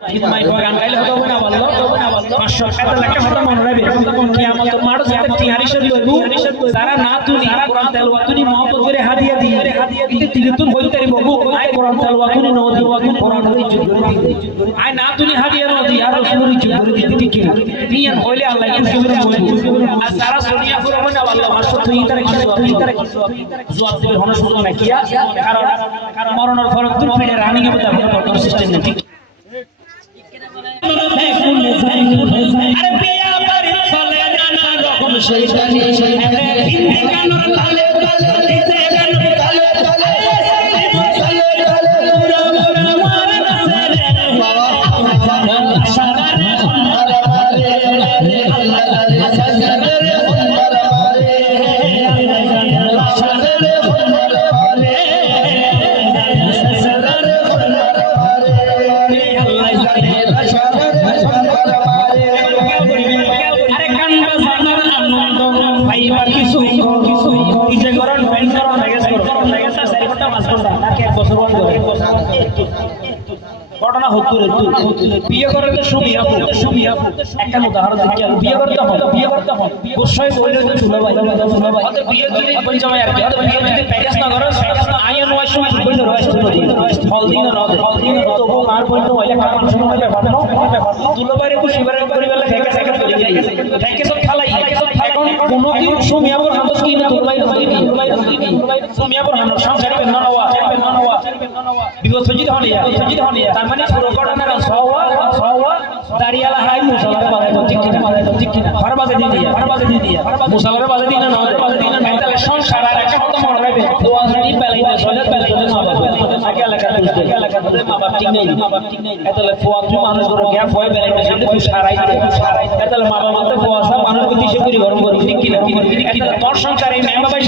কিন্তু মাই গান গাইলে হবে না বললো 500 এত লাখ কথা মনে রাখবে কিয়ামত মার যাতে টিহারি শরীফ লইবু যারা না তুনি কোরআন তেলাওয়াত তুনি মহব্বত করে হাদিয়া দিয়ে ইতে তিলতুন হই তারি বগু আই কোরআন তেলাওয়াত তুনি নদি কোরআন হই ইজ্জত করে আই না তুনি হাদিয়া নদি আর রাসূলের ইজ্জত করে দিতে ঠিক কি নিয়ন হইলে আল্লাহ খুশি করে বলবো আর যারা সুনিয়া ফুরবে না আল্লাহ 500 তুই তারে কিছু জবাব দিবে হন সুযোগ না কিয়া কারণ মরণের ফরক তুই ফিরে রানিং এ বলতে কোনো সিস্টেম নেই আরে পিয়া বাড়ি চলে জানা রকম শয়তানি হিন্দি গানের তালে তালে দিতে গান তালে তালে তালে তালে পুরো পুরো মারে নসরে বাবা সারারে মারে মারে আল্লাহ আল্লাহ সারারে মারে মারে আল্লাহ সারারে মারে মারে সারারে ঘটনা হতো বিয়ে করতে সুমিয়া একটা উদাহরণ দিচ্ছি বিয়ে করতে হবে গোসাই বলে চুলা ভাই হয়তো বিয়ে যদি পঞ্চমায় আর কি হয়তো বিয়ে যদি প্যাকেজ না করো আইন ওয়াই সময় বলে রয়েছে ফল দিন তো বউ আর বলতো ওইলে কারণ সময় ব্যাপারনো দুলোবারে খুশিবারে পরিবারে থেকে থেকে চলে গেছে থেকে সব খালাই এখন কোনদিন সুমিয়াবর হামস কি না দুলবাই সুমিয়াবর হামস সংসারে বেন নওয়া বিগত সজিদ হনিয়া তার মানে পুরো ঘটনা সওয়া দাঁড়িয়ালা হাই মুসলমানের বাজায় ঠিক কিনা হর বাজে দিয়ে মুসলমানের বাজে দিনা না তাহলে সংসার আর একটা কথা মনে রাখবে দোয়া যদি বেলাই না চলে না আগে এলাকা বলে মা বাপ ঠিক নেই তাহলে ফোয়া তুই মানুষ ধরো গ্যাপ হয় বেলাই না সেটা তুই সারাই তাহলে মা বাবা তো ফোয়া সব মানুষ গতি সে করি গরম করি ঠিক কিনা তোর সংসারে মা বাবা